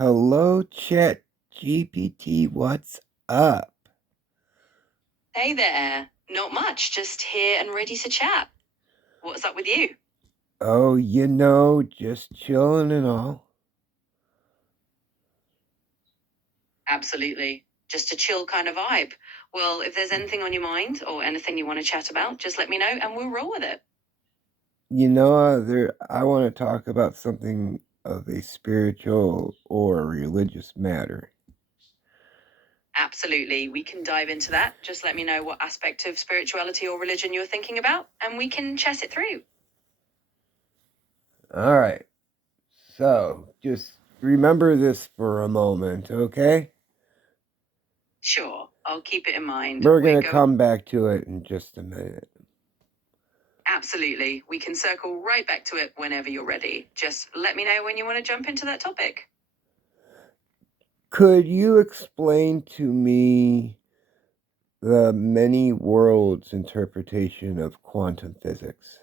Hello, ChatGPT. What's up? Hey there. Not much, just here and ready to chat. What's up with you? Oh, just chilling and all. Absolutely. Just a chill kind of vibe. Well, if there's anything on your mind or anything you want to chat about, just let me know and we'll roll with it. I want to talk about something of a spiritual or religious matter. Absolutely. We can dive into that. Just let me know what aspect of spirituality or religion you're thinking about and we can chat it through. All right. So, just remember this for a moment, okay? Sure, I'll keep it in mind. We're We're going to going. come back to it in just a minute. Absolutely. We can circle right back to it whenever you're ready. Just let me know when you want to jump into that topic. Could you explain to me the many worlds interpretation of quantum physics?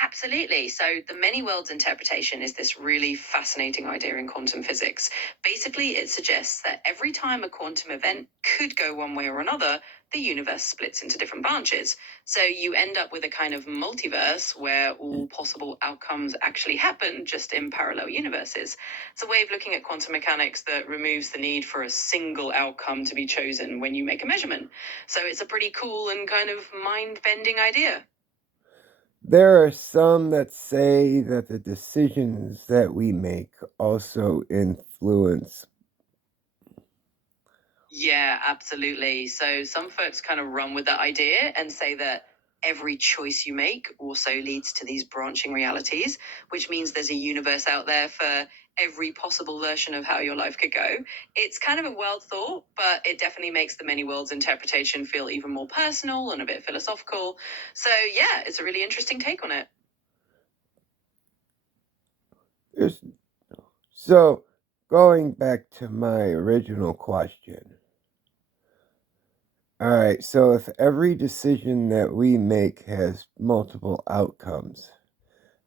Absolutely. So, the many worlds interpretation is this really fascinating idea in quantum physics. Basically, it suggests that every time a quantum event could go one way or another, the universe splits into different branches. So, you end up with a kind of multiverse where all possible outcomes actually happen just in parallel universes. It's a way of looking at quantum mechanics that removes the need for a single outcome to be chosen when you make a measurement. So, it's a pretty cool and kind of mind bending idea. There are some that say that the decisions that we make also influence. Yeah, absolutely. So some folks kind of run with that idea and say that every choice you make also leads to these branching realities, which means there's a universe out there for every possible version of how your life could go. It's kind of a wild thought, but it definitely makes the many worlds interpretation feel even more personal and a bit philosophical. So yeah, it's a really interesting take on it. There's, so, going back to my original question. All right, so if every decision that we make has multiple outcomes,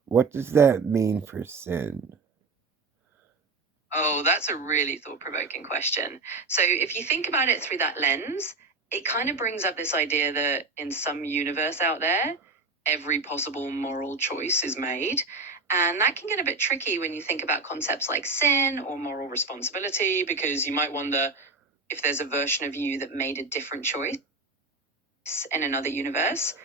what does that mean for sin? Oh, that's a really thought provoking question. So, if you think about it through that lens, it kind of brings up this idea that in some universe out there, every possible moral choice is made. And that can get a bit tricky when you think about concepts like sin or moral responsibility, because you might wonder if there's a version of you that made a different choice in another universe.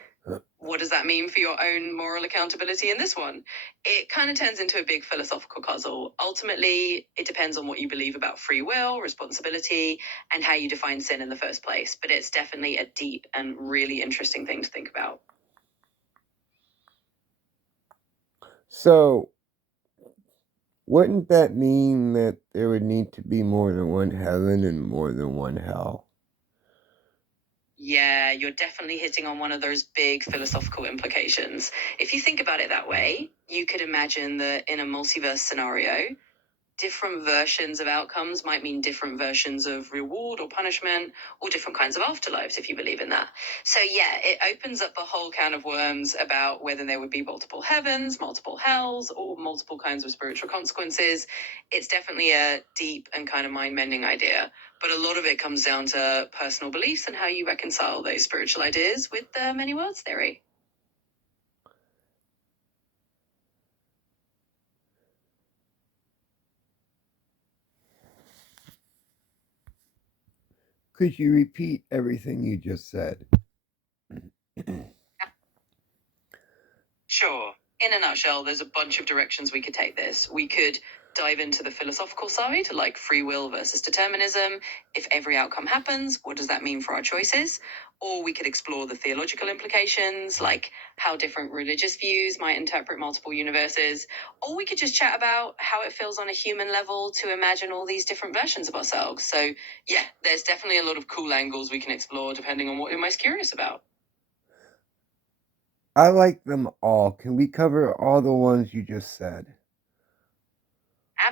What does that mean for your own moral accountability in this one? It kind of turns into a big philosophical puzzle. Ultimately, it depends on what you believe about free will, responsibility, and how you define sin in the first place. But it's definitely a deep and really interesting thing to think about. So, wouldn't that mean that there would need to be more than one heaven and more than one hell? Yeah, you're definitely hitting on one of those big philosophical implications. If you think about it that way, you could imagine that in a multiverse scenario, different versions of outcomes might mean different versions of reward or punishment or different kinds of afterlives if you believe in that. So yeah, it opens up a whole can of worms about whether there would be multiple heavens, multiple hells, or multiple kinds of spiritual consequences. It's definitely a deep and kind of mind-bending idea, but a lot of it comes down to personal beliefs and how you reconcile those spiritual ideas with the many worlds theory. Could you repeat everything you just said? Sure. In a nutshell, there's a bunch of directions we could take this. We could dive into the philosophical side, like free will versus determinism. If every outcome happens, what does that mean for our choices? Or we could explore the theological implications, like how different religious views might interpret multiple universes. Or we could just chat about how it feels on a human level to imagine all these different versions of ourselves. So, yeah, there's definitely a lot of cool angles we can explore depending on what you're most curious about. I like them all. Can we cover all the ones you just said?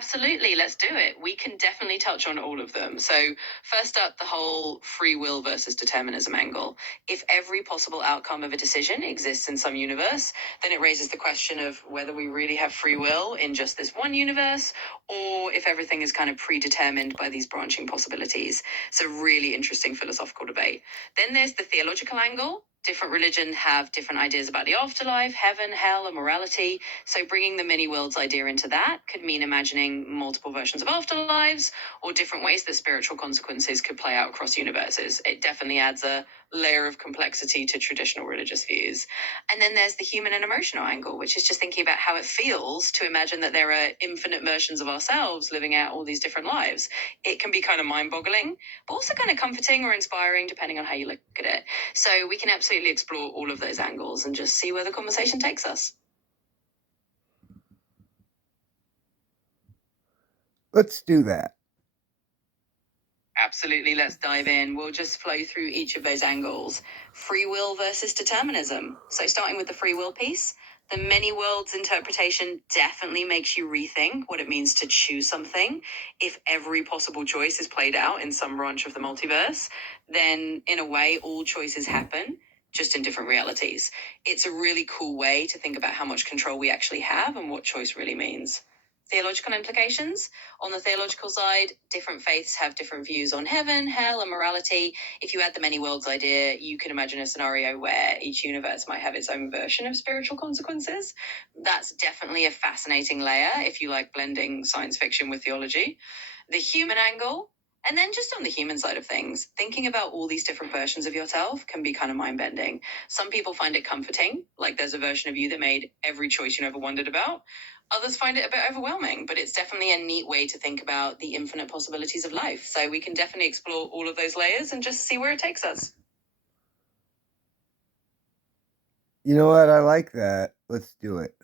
Absolutely, let's do it. We can definitely touch on all of them. So, first up, the whole free will versus determinism angle. If every possible outcome of a decision exists in some universe, then it raises the question of whether we really have free will in just this one universe, or if everything is kind of predetermined by these branching possibilities. It's a really interesting philosophical debate. Then there's the theological angle. Different religions have different ideas about the afterlife, heaven, hell, and morality. So bringing the many worlds idea into that could mean imagining multiple versions of afterlives or different ways that spiritual consequences could play out across universes. It definitely adds a layer of complexity to traditional religious views. And then there's the human and emotional angle, which is just thinking about how it feels to imagine that there are infinite versions of ourselves living out all these different lives. It can be kind of mind-boggling, but also kind of comforting or inspiring, depending on how you look at it. So we can absolutely explore all of those angles and just see where the conversation takes us. Let's do that. Absolutely, let's dive in. We'll just flow through each of those angles. Free will versus determinism. So, starting with the free will piece, the many worlds interpretation definitely makes you rethink what it means to choose something. If every possible choice is played out in some branch of the multiverse, then in a way, all choices happen, just in different realities. It's a really cool way to think about how much control we actually have and what choice really means. Theological implications. On the theological side, different faiths have different views on heaven, hell, and morality. If you add the many worlds idea, you can imagine a scenario where each universe might have its own version of spiritual consequences. That's definitely a fascinating layer if you like blending science fiction with theology. The human angle. And then just on the human side of things, thinking about all these different versions of yourself can be kind of mind-bending. Some people find it comforting, like there's a version of you that made every choice you never wondered about. Others find it a bit overwhelming, but it's definitely a neat way to think about the infinite possibilities of life. So we can definitely explore all of those layers and just see where it takes us. You know what? I like that. Let's do it.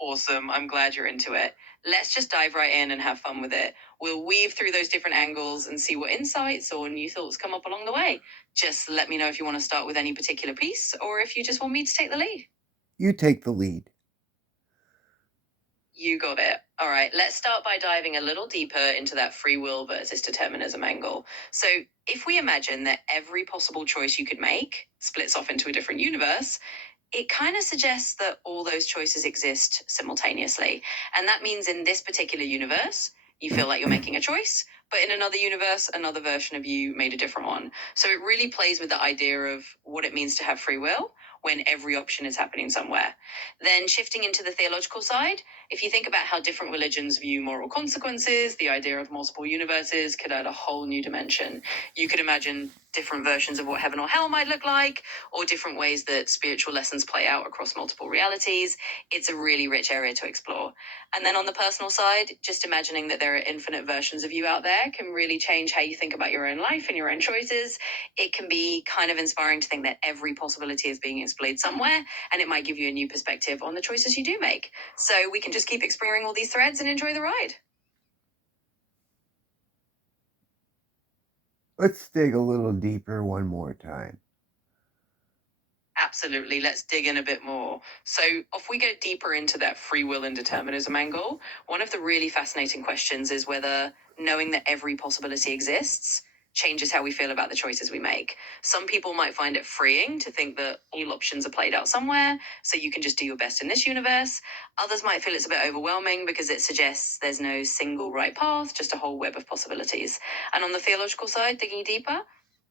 Awesome. I'm glad you're into it. Let's just dive right in and have fun with it. We'll weave through those different angles and see what insights or new thoughts come up along the way. Just let me know if you want to start with any particular piece or if you just want me to take the lead. You take the lead. You got it. All right, let's start by diving a little deeper into that free will versus determinism angle. So, if we imagine that every possible choice you could make splits off into a different universe, it kind of suggests that all those choices exist simultaneously. And that means in this particular universe, you feel like you're making a choice, but in another universe, another version of you made a different one. So it really plays with the idea of what it means to have free will when every option is happening somewhere. Then shifting into the theological side, if you think about how different religions view moral consequences, the idea of multiple universes could add a whole new dimension. You could imagine different versions of what heaven or hell might look like, or different ways that spiritual lessons play out across multiple realities. It's a really rich area to explore. And then on the personal side, just imagining that there are infinite versions of you out there can really change how you think about your own life and your own choices. It can be kind of inspiring to think that every possibility is being explored somewhere, and it might give you a new perspective on the choices you do make. So we can just keep exploring all these threads and enjoy the ride. Let's dig a little deeper one more time. Absolutely. Let's dig in a bit more. So, if we go deeper into that free will and determinism angle, one of the really fascinating questions is whether knowing that every possibility exists changes how we feel about the choices we make. Some people might find it freeing to think that all options are played out somewhere, so you can just do your best in this universe. Others might feel it's a bit overwhelming because it suggests there's no single right path, just a whole web of possibilities. And on the theological side, digging deeper,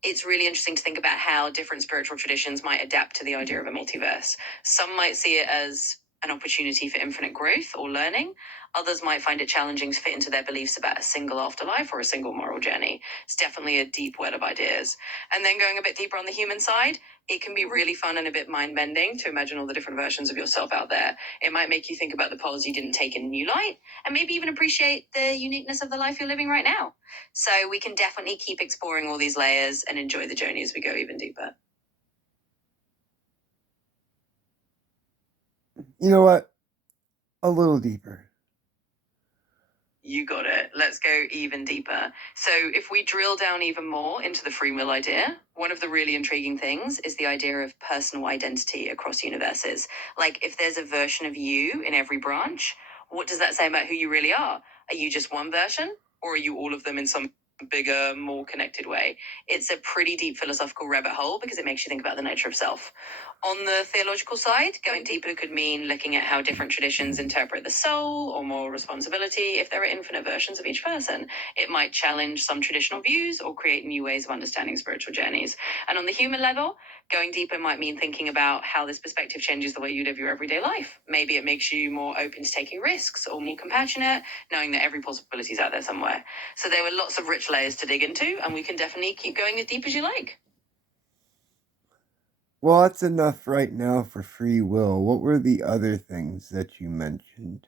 it's really interesting to think about how different spiritual traditions might adapt to the idea of a multiverse. Some might see it as an opportunity for infinite growth or learning. Others might find it challenging to fit into their beliefs about a single afterlife or a single moral journey. It's definitely a deep well of ideas. And then going a bit deeper on the human side, it can be really fun and a bit mind-bending to imagine all the different versions of yourself out there. It might make you think about the paths you didn't take in a new light, and maybe even appreciate the uniqueness of the life you're living right now. So we can definitely keep exploring all these layers and enjoy the journey as we go even deeper. You know what? A little deeper. You got it. Let's go even deeper. So, if we drill down even more into the free will idea, one of the really intriguing things is the idea of personal identity across universes. Like, if there's a version of you in every branch, What does that say about who you really are? Are you just one version, or are you all of them in some bigger, more connected way? It's a pretty deep philosophical rabbit hole because it makes you think about the nature of self. On the theological side, going deeper could mean looking at how different traditions interpret the soul or moral responsibility if there are infinite versions of each person. It might challenge some traditional views or create new ways of understanding spiritual journeys. And on the human level, going deeper might mean thinking about how this perspective changes the way you live your everyday life. Maybe it makes you more open to taking risks or more compassionate, knowing that every possibility is out there somewhere. So there were lots of rich layers to dig into, and we can definitely keep going as deep as you like. Well, that's enough right now for free will. What were the other things that you mentioned?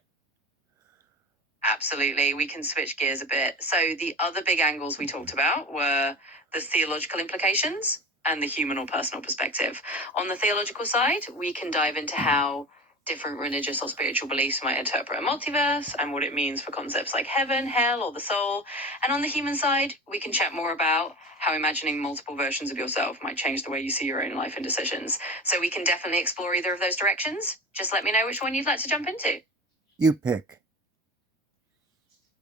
Absolutely. We can switch gears a bit. So, the other big angles we talked about were the theological implications and the human or personal perspective. On the theological side, we can dive into how different religious or spiritual beliefs might interpret a multiverse and what it means for concepts like heaven, hell, or the soul. And on the human side, we can chat more about how imagining multiple versions of yourself might change the way you see your own life and decisions. So, we can definitely explore either of those directions. Just let me know which one you'd like to jump into. You pick.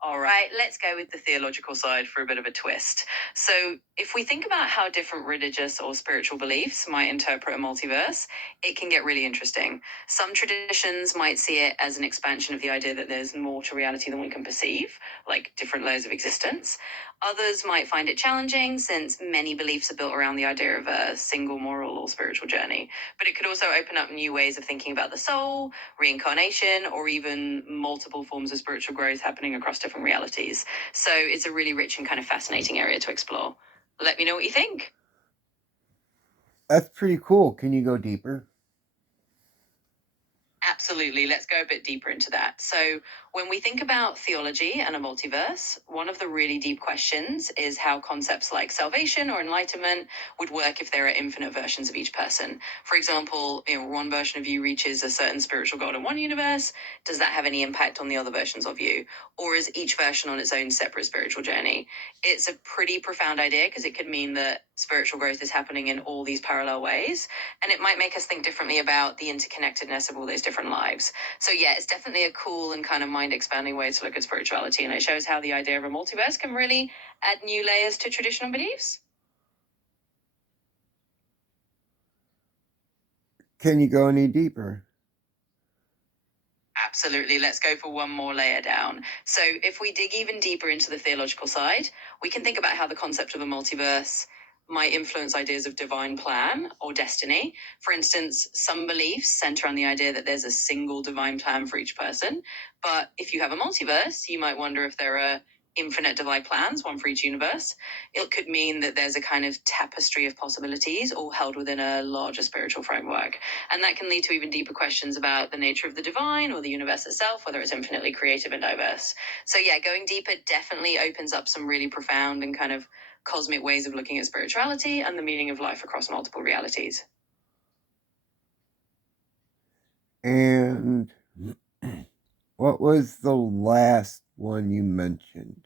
All right, let's go with the theological side for a bit of a twist. So, if we think about how different religious or spiritual beliefs might interpret a multiverse, it can get really interesting. Some traditions might see it as an expansion of the idea that there's more to reality than we can perceive, like different layers of existence. Others might find it challenging since many beliefs are built around the idea of a single moral or spiritual journey. But it could also open up new ways of thinking about the soul, reincarnation, or even multiple forms of spiritual growth happening across different realities. So it's a really rich and kind of fascinating area to explore. Let me know what you think. That's pretty cool. Can you go deeper? Absolutely. Let's go a bit deeper into that. So, when we think about theology and a multiverse, one of the really deep questions is how concepts like salvation or enlightenment would work if there are infinite versions of each person. For example, one version of you reaches a certain spiritual goal in one universe. Does that have any impact on the other versions of you? Or is each version on its own separate spiritual journey? It's a pretty profound idea because it could mean that spiritual growth is happening in all these parallel ways. And it might make us think differently about the interconnectedness of all those different lives. So, yeah, it's definitely a cool and kind of mind expanding way to look at spirituality. And it shows how the idea of a multiverse can really add new layers to traditional beliefs. Can you go any deeper? Absolutely. Let's go for one more layer down. So, if we dig even deeper into the theological side, we can think about how the concept of a multiverse might influence ideas of divine plan or destiny. For instance, some beliefs center on the idea that there's a single divine plan for each person. But if you have a multiverse, you might wonder if there are infinite divine plans, one for each universe. It could mean that there's a kind of tapestry of possibilities all held within a larger spiritual framework. And that can lead to even deeper questions about the nature of the divine or the universe itself, whether it's infinitely creative and diverse. So, yeah, going deeper definitely opens up some really profound and kind of cosmic ways of looking at spirituality and the meaning of life across multiple realities. And what was the last one you mentioned?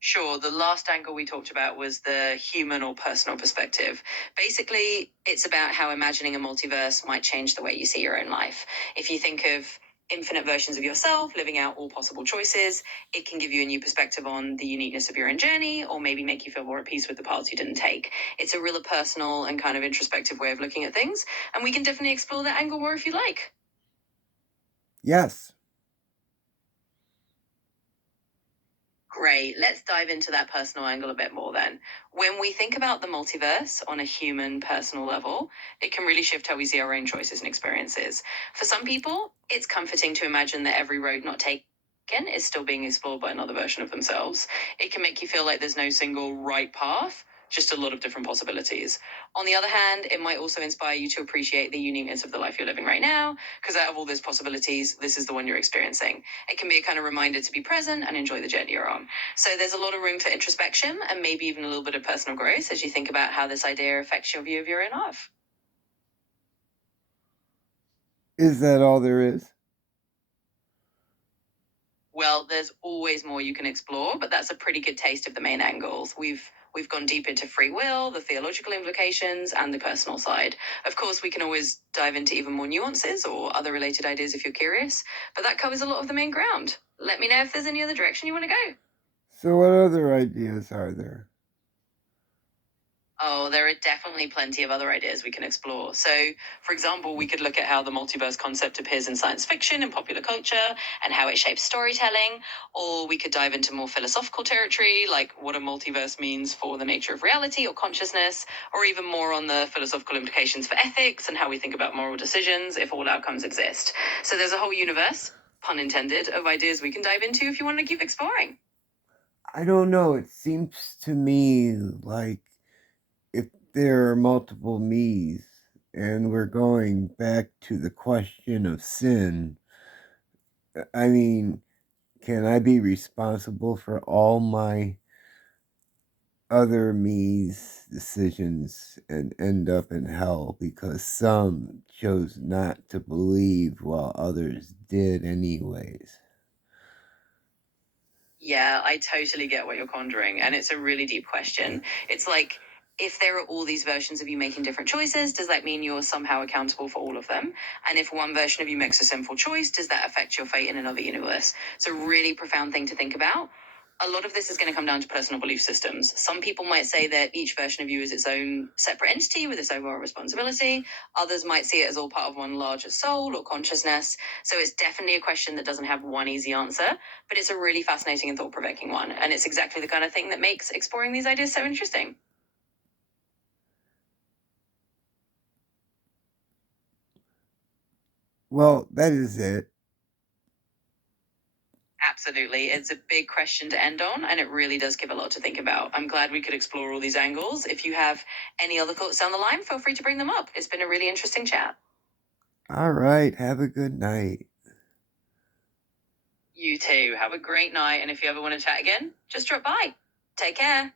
Sure, the last angle we talked about was the human or personal perspective. Basically, it's about how imagining a multiverse might change the way you see your own life. If you think of infinite versions of yourself living out all possible choices, it can give you a new perspective on the uniqueness of your own journey, or maybe make you feel more at peace with the paths you didn't take. It's a really personal and kind of introspective way of looking at things, and we can definitely explore that angle more if you like. Yes. Great. Let's dive into that personal angle a bit more then. When we think about the multiverse on a human personal level, it can really shift how we see our own choices and experiences. For some people, it's comforting to imagine that every road not taken is still being explored by another version of themselves. It can make you feel like there's no single right path, just a lot of different possibilities. On the other hand, it might also inspire you to appreciate the uniqueness of the life you're living right now, because out of all those possibilities, this is the one you're experiencing. It can be a kind of reminder to be present and enjoy the journey you're on. So there's a lot of room for introspection and maybe even a little bit of personal growth as you think about how this idea affects your view of your own life. Is that all there is? Well, there's always more you can explore, but that's a pretty good taste of the main angles. We've gone deep into free will, the theological implications, and the personal side. Of course, we can always dive into even more nuances or other related ideas if you're curious, but that covers a lot of the main ground. Let me know if there's any other direction you want to go. So, what other ideas are there? Oh, there are definitely plenty of other ideas we can explore. So, for example, we could look at how the multiverse concept appears in science fiction and popular culture and how it shapes storytelling. Or we could dive into more philosophical territory, like what a multiverse means for the nature of reality or consciousness, or even more on the philosophical implications for ethics and how we think about moral decisions if all outcomes exist. So, there's a whole universe, pun intended, of ideas we can dive into if you want to keep exploring. I don't know. It seems to me like if there are multiple me's and we're going back to the question of sin, I mean, can I be responsible for all my other me's decisions and end up in hell because some chose not to believe while others did anyways? Yeah, I totally get what you're conjuring, and it's a really deep question. It's like, if there are all these versions of you making different choices, does that mean you're somehow accountable for all of them? And if one version of you makes a sinful choice, does that affect your fate in another universe? It's a really profound thing to think about. A lot of this is going to come down to personal belief systems. Some people might say that each version of you is its own separate entity with its own moral responsibility. Others might see it as all part of one larger soul or consciousness. So it's definitely a question that doesn't have one easy answer, but it's a really fascinating and thought-provoking one. And it's exactly the kind of thing that makes exploring these ideas so interesting. Well, that is it. Absolutely. It's a big question to end on, and it really does give a lot to think about. I'm glad we could explore all these angles. If you have any other thoughts down the line, feel free to bring them up. It's been a really interesting chat. All right. Have a good night. You too. Have a great night, and if you ever want to chat again, just drop by. Take care.